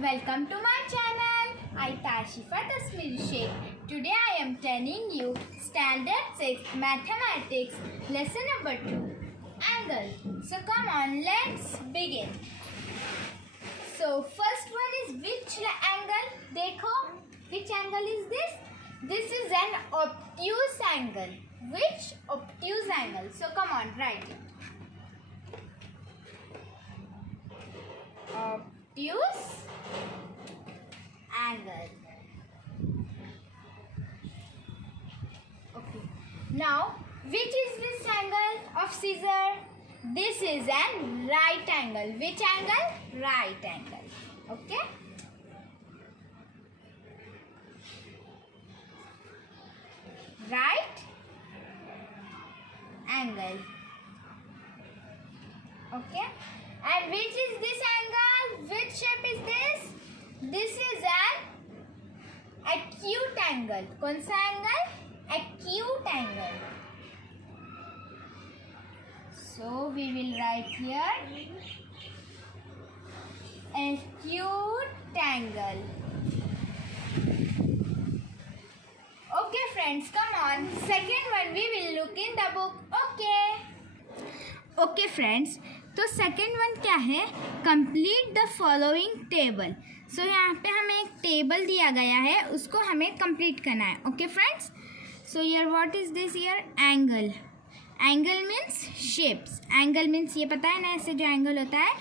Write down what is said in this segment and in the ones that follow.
Welcome to my channel. I Tashifa Tasmir Sheikh. Today I am telling you Standard 6 Mathematics Lesson number 2 Angle. So come on, let's begin. So first one is which angle? Dekho, which angle is this? This is an obtuse angle. Which obtuse angle? So come on, write it. Obtuse angle. Okay. Now, which is this angle of scissor? This is an right angle. Which angle? Right angle. Okay. Right angle. Okay. And which is this angle? Which shape is this? This is an acute angle. कौन सा angle? Acute angle. So we will write here acute angle. Okay friends, come on. Second one we will look in the book. Okay friends, तो second one क्या है? Complete the following table. So यहाँ पे हमें एक table दिया गया है, उसको हमें कंप्लीट करना है. Okay friends, so here what is this? Here angle. Angle means shapes. Angle means ये पता है ना, ऐसे जो एंगल होता है,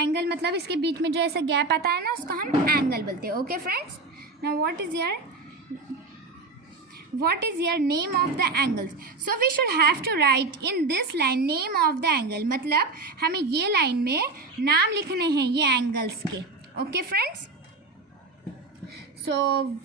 एंगल मतलब इसके बीच में जो ऐसा गैप आता है ना, उसको हम एंगल बोलते हैं. Okay friends, now what is your name of the angles? So we should have to write in this line name of the angle. मतलब हमें ये लाइन में नाम लिखने हैं ये एंगल्स के. Okay friends, so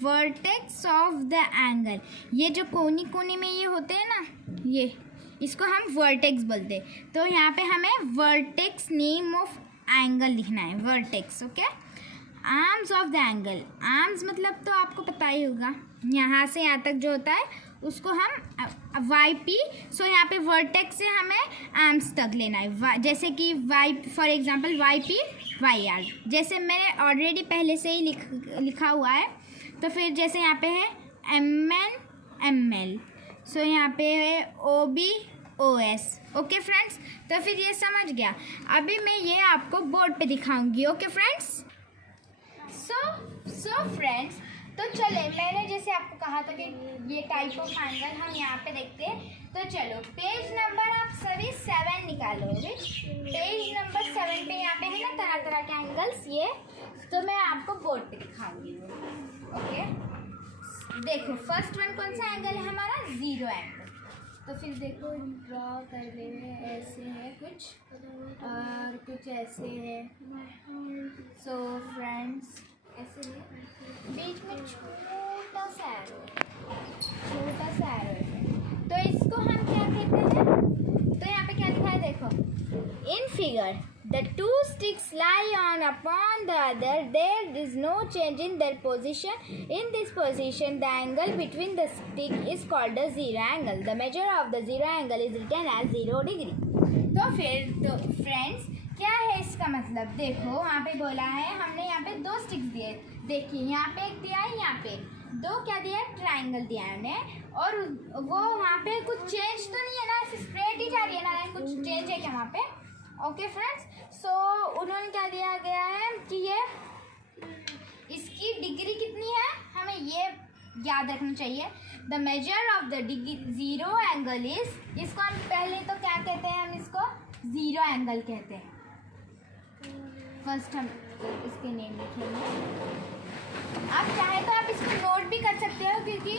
vertex of the angle, ये जो कोनी कोनी में ये होते हैं ना, ये इसको हम वर्टेक्स बोलते हैं. तो यहाँ पे हमें वर्टेक्स नेम ऑफ एंगल लिखना है. Vertex. Okay. Arms of the angle. Arms मतलब तो आपको पता ही होगा, यहाँ से यहाँ तक जो होता है उसको हम वाई पी. सो यहाँ पे वर्टेक्स से हमें आर्म्स तक लेना है. जैसे कि Y, for example Y P Y R, जैसे मैंने ऑलरेडी पहले से ही लिखा हुआ है. तो फिर जैसे यहाँ पे है M N M L, so यहाँ पे है O B O S. Okay friends, तो फिर ये समझ गया. अभी मैं ये आपको बोर्ड पे दिखाऊंगी. ओके फ्रेंड्स, सो फ्रेंड्स, तो चले, मैंने जैसे आपको कहा था कि ये टाइप ऑफ एंगल हम यहाँ पे देखते हैं. तो चलो पेज नंबर आप सभी 7 निकालो. पेज नंबर 7 पे यहाँ पे है ना तरह तरह के एंगल्स. ये तो मैं आपको बोर्ड पे दिखाऊंगी. ओके, देखो फर्स्ट वन कौन सा एंगल है हमारा? Zero angle. तो फिर देखो ड्रॉ कर ले. ऐसे है कुछ और कुछ ऐसे है. सो फ्रेंड्स, ऐसे बीच में छोटा सा एरो है. तो इसको हम क्या कहते हैं? तो यहाँ पे क्या लिखा है देखो. In figure the two sticks lie on upon the other, there is no change in their position. In this position the angle between the stick is called the zero angle. The measure of the zero angle is written as 0 degree. तो फिर तो friends क्या है इसका मतलब? देखो वहाँ पे बोला है, हमने यहाँ पे 2 स्टिक्स दिए. देखिए यहाँ पे एक दिया है, यहाँ पे 2 क्या दिया है? ट्राइंगल दिया है उन्हें. और वो वहाँ पे कुछ चेंज तो नहीं है ना, स्ट्रेट ही जा रही है ना लाइन, कुछ चेंज है क्या वहाँ पे? ओके फ्रेंड्स, सो उन्होंने क्या दिया गया है कि ये इसकी डिग्री कितनी है, हमें ये याद रखना चाहिए. The measure of the zero angle is, इसको हम पहले तो क्या कहते हैं? हम इसको जीरो एंगल कहते हैं. फर्स्ट हम इसके नेम लिखेंगे. आप चाहे तो आप इसको नोट भी कर सकते हो, क्योंकि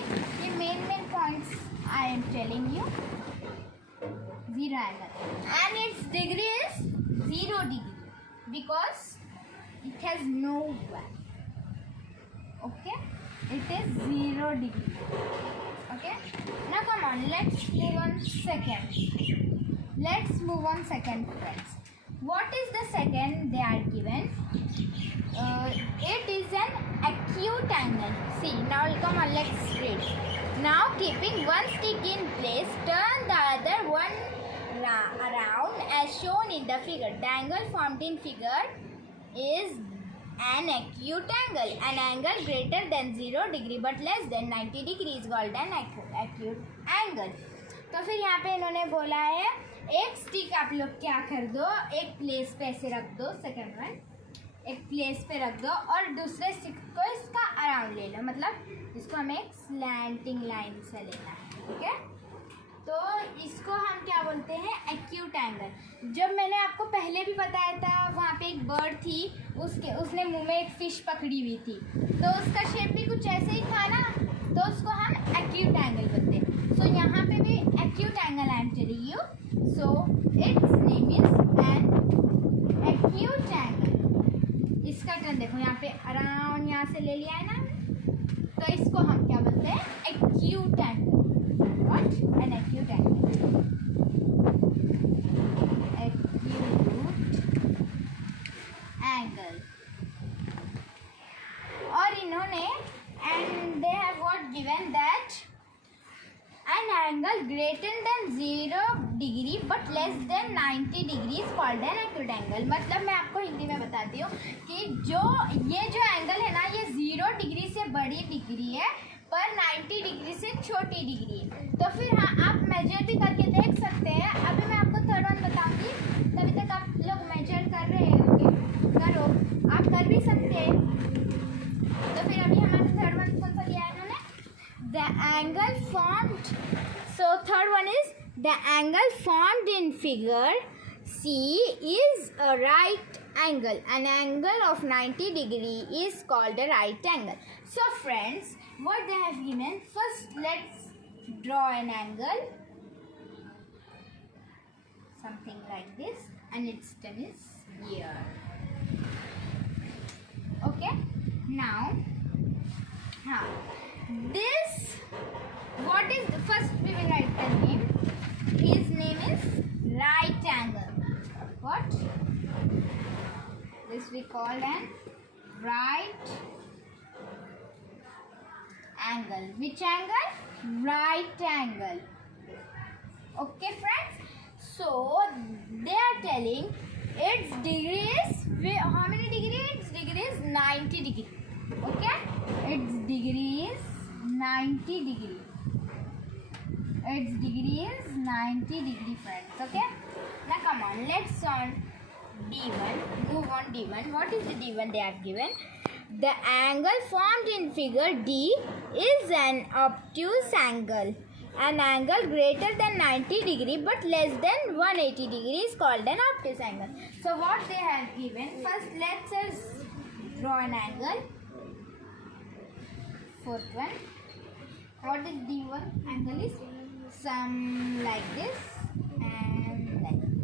ये main points I am telling you. Zero angle and its degree is 0 degree because it has no value. Okay, it is 0 degree. Okay, now come on, let's move on second friends. What is the second they are given? It is an acute angle. See, now come on, let's read. Now keeping one stick in place, turn the other one around as shown in the figure. The angle formed in figure is an acute angle. An angle greater than 0 degree but less than 90 degree is called an acute angle. तो फिर यहाँ पे इन्होंने बोला है एक stick आप लोग क्या कर दो, एक प्लेस पे ऐसे रख दो, सेकंड वन एक प्लेस पे रख दो और दूसरे स्टिक को इसका अराउंड ले लो, मतलब इसको हमें एक स्लैंटिंग लाइन से लेना है, ठीक है। तो इसको हम क्या बोलते हैं, एक्यूट एंगल। जब मैंने आपको पहले भी बताया था वहाँ पे एक बर्ड थी, उसने मुंह में एक फिश पकड़ी हुई थी, तो उसका शेप भी कुछ ऐसे ही था ना, तो उसको हम एक्यूट एंगल बोलते हैं। सो यहाँ पे भी acute angle I am telling you, so it's name is an acute angle. इसका टर्न देखो, यहाँ पे अराउंड यहाँ से ले लिया है ना, तो इसको हम क्या बोलते हैं, acute angle. What? An acute angle. Acute angle. और इन्होंने and they have what given that an angle greater than 0 degree but less than 90 degree is called an acute angle। मतलब मैं आपको हिंदी में बताती हूँ कि ये जो एंगल है ना, ये 0 डिग्री से बड़ी डिग्री है पर 90 डिग्री से छोटी डिग्री है। तो फिर हाँ, आप मेजर भी करके देख सकते हैं। अभी मैं आपको थर्ड वन बताऊंगी, तभी तक आप लोग मेजर कर रहे होंगे, करो, आप कर भी सकते हैं। तो फिर अभी हमारा थर्ड वन कौन सा दिया है इन्होंने, the angle formed. So third one is the angle formed in figure C is a right angle. An angle of 90 degree is called a right angle. So friends, what they have given, first let's draw an angle, something like this, and its turn is here. Okay, now this, what is the first, we will write the name. His name is right angle. What? This we call an right angle. Which angle? Right angle. Okay friends, so they are telling its degree is, how many degree? Its degree is 90 degree. Okay, its degree is 90 degree. Its degree is 90 degree friends. Okay, now come on, let's on D1, move on D1. What is the D1 they have given? The angle formed in figure D is an obtuse angle. An angle greater than 90 degree but less than 180 degree is called an obtuse angle. So what they have given, first let's us draw an angle. Fourth one, what is D1 angle is? Some like this and like this.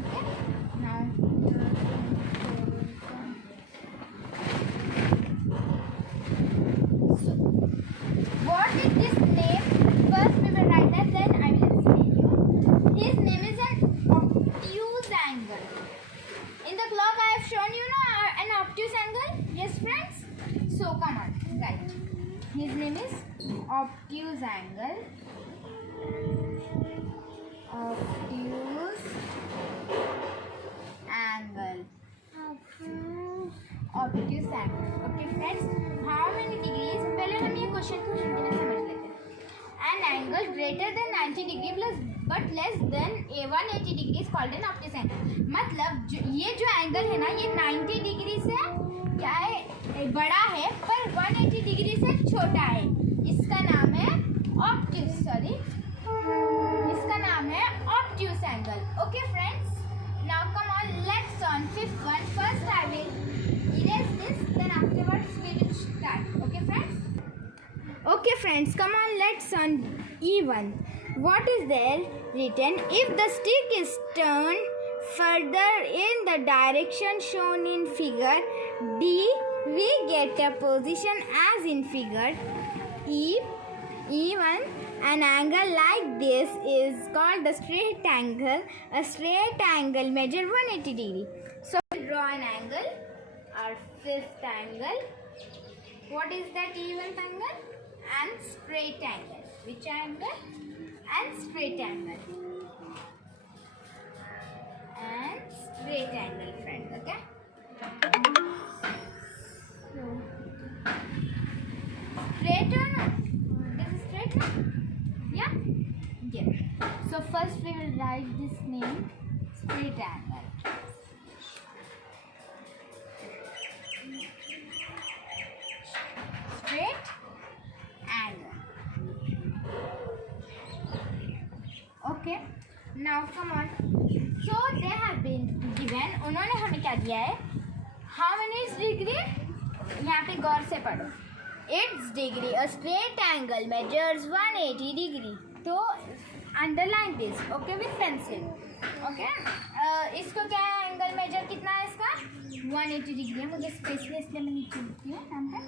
Okay, now so what is this name? First we will write that, then I will explain you. His name is an obtuse angle. In the clock I have shown you now an obtuse angle. Yes friends, so come on, write. His name is obtuse angle. Obtuse angle. Obtuse angle. Okay friends, how many degrees? पहले हम ये question को हिंदी में समझ लेते हैं. An angle greater than 90 degree plus but less than 180 degree is called an obtuse angle. मतलब ये जो एंगल है ना, ये 90 डिग्री से क्या है, बड़ा है पर 180 डिग्री से छोटा है. इसका नाम है obtuse, sorry, इसका नाम है obtuse angle. Okay friends, now come on, let's on fifth one. First I will erase this, then afterwards we will start. Okay friends? Okay friends, come on, let's on E1. What is there written? If the stick is turned further in the direction shown in figure D, we get a position as in figure E1. An angle like this is called a straight angle. A straight angle measure 180 degree. So we draw an angle, our fifth angle. What is that E1 angle? And straight angle. Which angle? And straight angle. And straight angle friends. Okay. like this name, straight angle. Straight angle. Okay, now come on. So they have been given, उन्होंने हमें क्या दिया है, how many degree, यहाँ पे गौर से पढ़ो, 8 degree, a straight angle measures 180 degree. तो underline this, okay, with pencil, okay. इसको क्या है, एंगल मेजर कितना है इसका, 180 डिग्री है. मुझे स्पेस है इसलिए मैं नीचे लिखती हूँ यहाँ पे.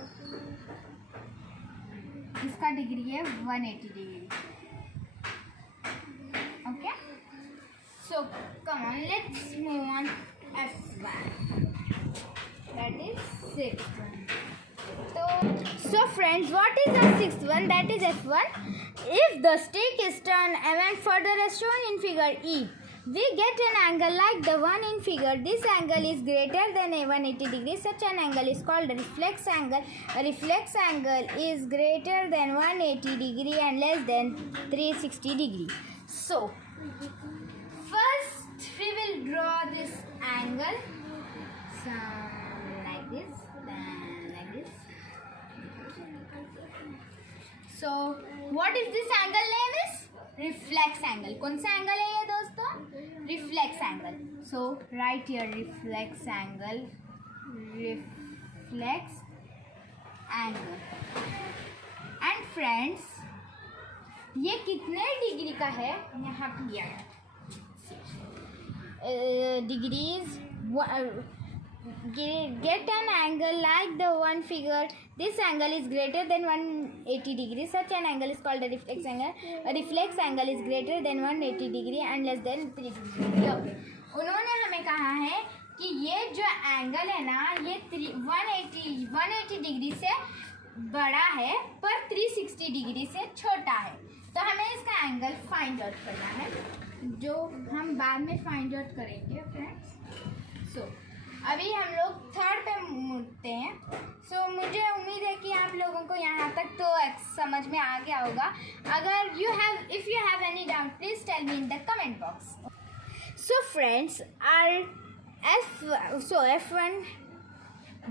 इसका डिग्री है 180 degree. Okay, so come on, let's move on F1, that is 6th one. So friends, what is the 6th one? That is F1. If the stick is turned even further as shown in figure E, we get an angle like the one in figure. This angle is greater than a 180 degree. Such an angle is called a reflex angle. A reflex angle is greater than 180 degree and less than 360 degree. So first we will draw this angle, so like this, then like this. So what is this angle name is? Reflex angle. कौन सा angle है ये दोस्तों? Reflex angle. So write here reflex angle. Reflex angle. And friends, ये कितने degree का है यहाँ पे दिया है. Degrees. Get an angle like the one figure. This angle is greater than 180 degree. Such an angle is called a reflex angle. A reflex angle is greater than 180 degree and less than 360 degree. Okay. उन्होंने हमें कहा है कि ये जो angle है ना, ये 180 डिग्री से बड़ा है पर 360 डिग्री से छोटा है. तो हमें इसका एंगल फाइंड आउट करना है, जो हम बाद में फाइंड आउट करेंगे फ्रेंड्स. सो अभी हम लोग 3rd पे मुड़ते हैं. सो मुझे उम्मीद है कि आप लोगों को यहाँ तक तो समझ में आ गया होगा. अगर if you have any doubt, please tell me in the comment box. So friends, F1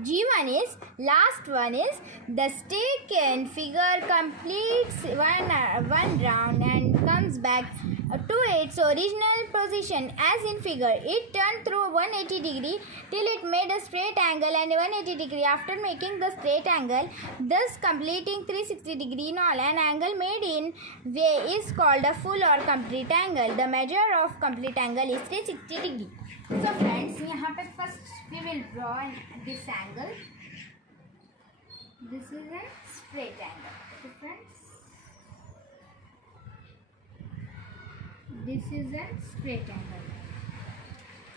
G1 is, last one is, the stick in figure completes one round and comes back to its original position as in figure. It turned through 180 degree till it made a straight angle and 180 degree after making the straight angle, thus completing 360 degree in all. An angle made in way is called a full or complete angle. The measure of complete angle is 360 degree. So friends, यहाँ पे first we will draw this angle. This is a straight angle. So friends, this is a straight angle.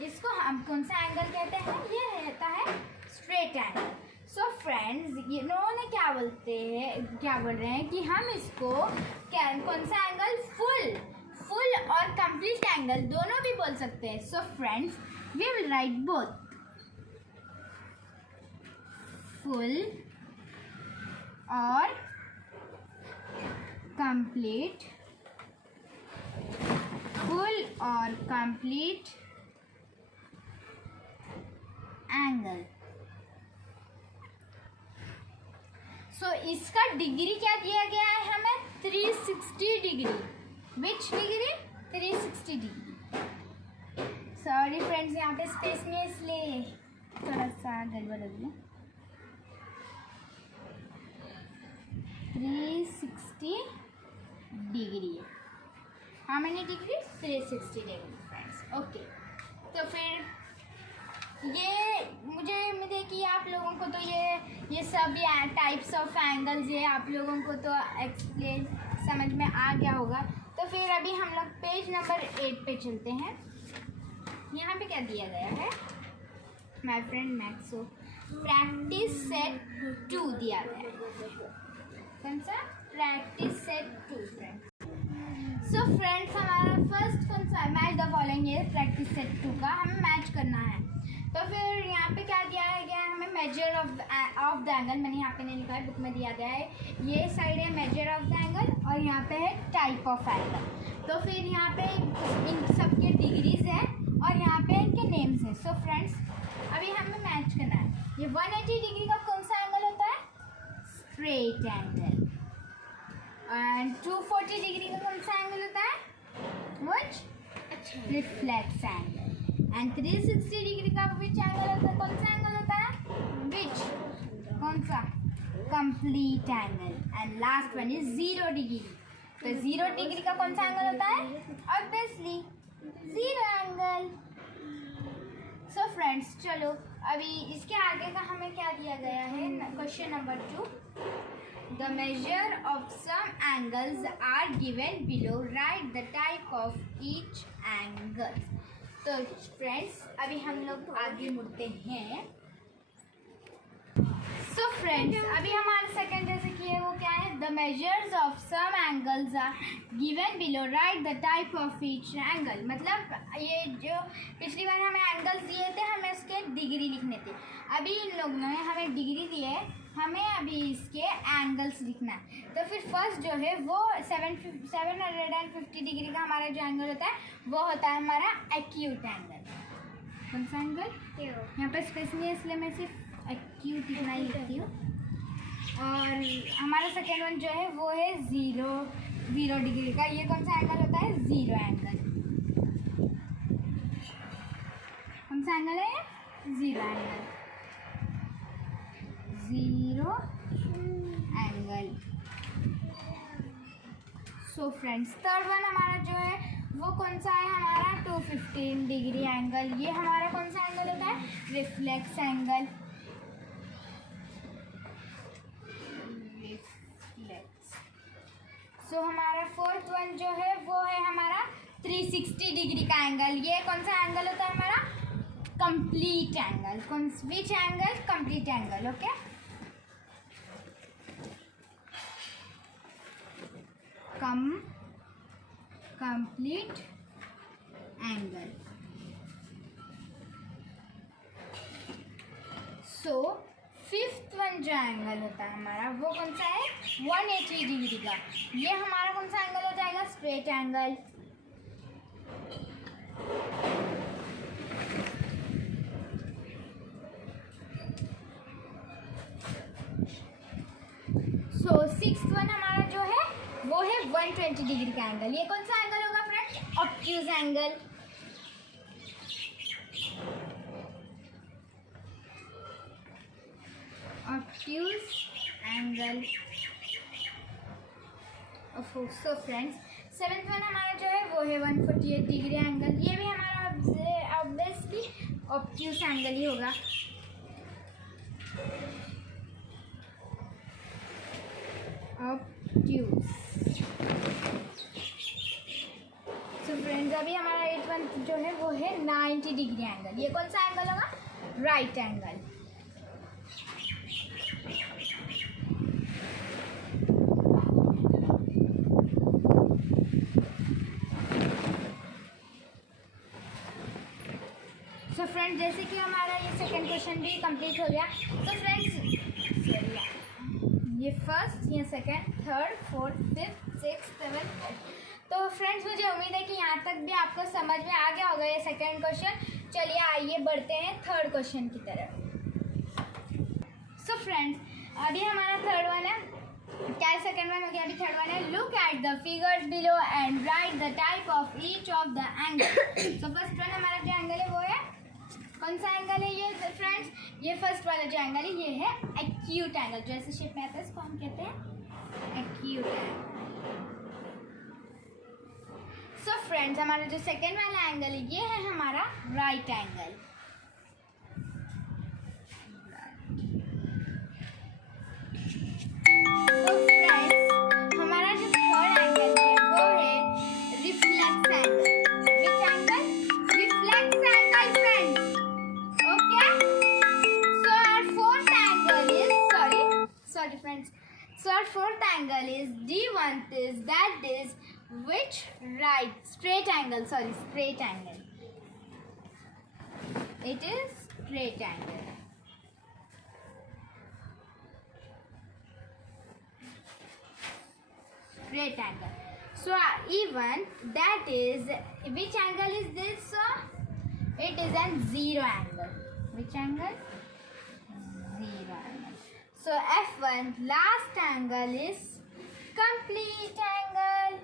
इसको हम कौन सा angle कहते हैं? ये रहता है straight angle. So friends, इन्होंने क्या बोल रहे हैं कि हम इसको कौन सा एंगल, फुल और कंप्लीट एंगल दोनों भी बोल सकते हैं. So friends, we will write both, full और complete, full और complete angle. So इसका डिग्री क्या दिया गया है हमें? 360 degree. Which degree? 360 degree. Sorry friends, यहाँ पे स्पेस में इसलिए थोड़ा सा गड़बड़ हो गया. 360 degree. How many degree? 360 degree friends. Okay, तो फिर ये मुझे उम्मीद है कि आप लोगों को तो ये सब टाइप्स ऑफ एंगल्स ये आप लोगों को तो एक्सप्लेन समझ में आ गया होगा. तो फिर अभी हम लोग पेज नंबर 8 पे चलते हैं. यहाँ पे क्या दिया गया है my friend Maxo? Practice set 2 दिया गया है. कौन सा? Practice set 2 friends. So friends, हमारा फर्स्ट कौन सा है? Match the following. ये प्रैक्टिस सेट 2 का हमें मैच करना है. तो फिर यहाँ पे क्या दिया गया है हमें? Major of the angle. मैंने यहाँ पे नहीं लिखा है, बुक में दिया गया है. ये साइड है मेजर ऑफ द एंगल और यहाँ पे है टाइप ऑफ एंगल. तो फिर यहाँ पे इन सबके डिग्रीज है और यहाँ पे इनके नेम्स हैं। सो फ्रेंड्स अभी हमें मैच करना है। ये 180 डिग्री का कौन सा एंगल होता है? Straight angle. एंड 240 डिग्री का कौन सा एंगल होता है? Which? Reflex angle. And 360 degree का विच एंगल होता है? कौन सा एंगल होता है? विच? कौन सा? Complete angle. And last one is 0 degree. तो 0 डिग्री का कौन सा एंगल होता है? Obviously 0 angle. सो फ्रेंड्स चलो अभी इसके आगे का हमें क्या दिया गया है? Question number 2, the measure of some angles are given below, right the type of each angle. तो फ्रेंड्स अभी हम लोग आगे मुड़ते हैं। सो फ्रेंड्स अभी हमारा सेकंड जैसे कि है वो क्या है? The measures of some angles are given below, right the type of each angle. मतलब ये जो पिछली बार हमें एंगल्स दिए थे हमें उसके डिग्री लिखने थे। अभी इन लोगों ने हमें डिग्री दी है, हमें अभी इसके एंगल्स लिखना है। तो फिर फर्स्ट जो है वो 750 डिग्री का हमारा जो एंगल होता है वो होता है हमारा एक्यूट एंगल। कौन सा एंगल? यहाँ पर स्पेस नहीं है इसलिए मैं सिर्फ एक्यूट इतना ही लिखती हूँ। और हमारा सेकेंड वन जो है वो है 0 डिग्री का। ये कौन सा एंगल होता है? 0 एंगल। कौन सा एंगल है? 0 angle. 0 angle. So friends third one हमारा जो है वो कौन सा है? हमारा 215 डिग्री एंगल। ये हमारा कौन सा एंगल होता है? Reflex angle. सो हमारा फोर्थ वन जो है वो है हमारा 360 डिग्री का एंगल। ये कौन सा एंगल होता है? हमारा कंप्लीट एंगल। कौन which angle? Complete angle. Okay complete angle. So fifth one जो एंगल होता है हमारा वो कौन सा है? 180 डिग्री का। ये हमारा कौन सा एंगल हो जाएगा? Straight angle. So sixth one हमारा जो है वो है 120 डिग्री का एंगल। ये कौन सा एंगल होगा friends? Obtuse angle. Obtuse angle. So friends seventh one हमारा जो है वो है 148 डिग्री एंगल। ये भी हमारा ऑब्वियसली ऑब्ट्यूज एंगल ही होगा। ऑब्ट्यूज। सो फ्रेंड्स अभी हमारा 8th वन जो है वो है 90 डिग्री एंगल। ये कौन सा एंगल होगा? Right angle. सो फ्रेंड्स जैसे कि हमारा ये सेकंड क्वेश्चन भी कंप्लीट हो गया। तो फ्रेंड्स ये फर्स्ट, ये second, third, fourth, fifth, six, seventh, eight. तो फ्रेंड्स मुझे उम्मीद है कि यहाँ तक भी आपको समझ में आ गया होगा ये सेकंड क्वेश्चन। चलिए आइए बढ़ते हैं थर्ड क्वेश्चन की तरफ। सो फ्रेंड्स अभी हमारा थर्ड वन है, क्या सेकंड वन हो गया, अभी थर्ड वन है। Look at the figures below and right the type of each of the angle. So first one हमारा जो एंगल है वो है, कौन सा एंगल है ये फ्रेंड्स? ये फर्स्ट वाला जो एंगल है ये है एक्यूट एंगल। जो ऐसे शेप में आता है इसको हम कहते हैं एक्यूट एंगल। सो फ्रेंड्स हमारा जो सेकंड वाला एंगल है ये है हमारा राइट एंगल। सो फ्रेंड्स हमारा जो थर्ड एंगल है वो है reflex angle. Which angle? Reflex angle friends. Okay so our fourth angle is sorry friends, so our fourth angle is D1, is that is which? Right, straight angle, straight angle. It is straight angle. Straight angle. So even that is, which angle is this? So it is an zero angle. Which angle? Zero angle. So F1 last angle is complete angle.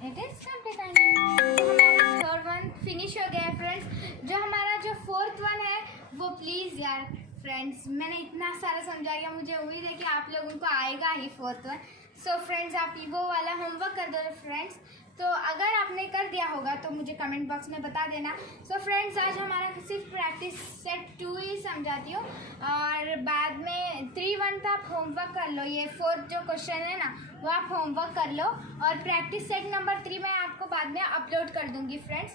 It is complete angle. हमारा third one finish हो गया है friends. जो fourth one है वो please यार friends, मैंने इतना सारा समझाया, मुझे उम्मीद है कि आप लोगों को आएगा ही फोर्थ वन. सो फ्रेंड्स आप वो वाला होमवर्क कर दो फ्रेंड्स. तो अगर आपने कर दिया होगा तो मुझे कमेंट बॉक्स में बता देना. सो फ्रेंड्स आज हमारा सिर्फ प्रैक्टिस सेट 2 ही समझाती हूँ, और बाद में 3-1 का आप होमवर्क कर लो. ये फोर्थ जो क्वेश्चन है ना वो आप होमवर्क कर लो, और प्रैक्टिस सेट नंबर 3 मैं आपको बाद में अपलोड कर दूँगी फ्रेंड्स.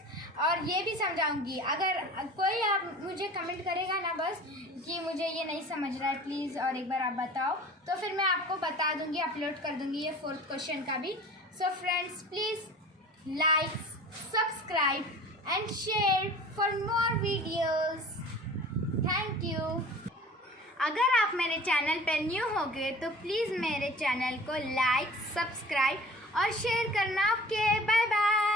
और ये भी समझाऊँगी, अगर कोई आप मुझे कमेंट करेगा ना बस कि मुझे ये नहीं समझ रहा है प्लीज़ और एक बार आप बताओ, तो फिर मैं आपको बता दूँगी, अपलोड कर दूँगी ये फोर्थ क्वेश्चन का भी. So friends, please like, subscribe and share for more videos. Thank you. अगर आप मेरे चैनल पर न्यू हो गए तो प्लीज़ मेरे चैनल को लाइक, सब्सक्राइब और शेयर करना. Okay, bye bye.